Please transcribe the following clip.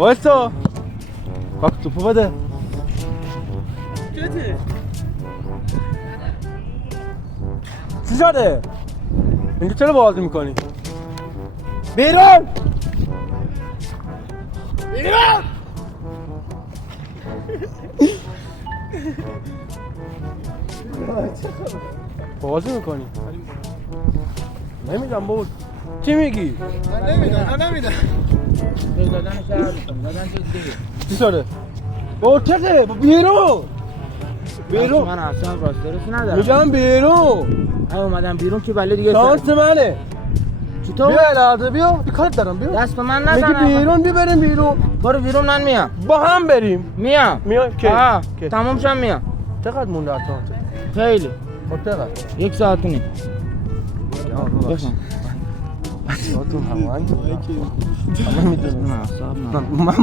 وایسا بak توپو بده چته؟ چی شده؟ اینجا چرا بازی میکنی؟ بیرون! بیرون! بازی میکنی؟ نمیدم بود چی میگی؟ من نمیدم دادن شهر دادن چیز دیگه چی شده؟ با چته؟ بیرون! بیرون! من اصلا راسترس ندارم میگم بیرون! ها اومدم بیرون که بله دیگه شانس منه چطور؟ بیا الهرده بیا کار دارم بیا دست به من میگی نزن بیرون بریم بیرون برو بیرون من میام با هم بریم میام میای کی؟ آه کی؟ تموم شم میام چقدر مونده اتان خیلی خب چقدر؟ 1 ساعت و نیم بفهم بچه‌هاتون هماهنگ همه میدونم نه صاحب نه من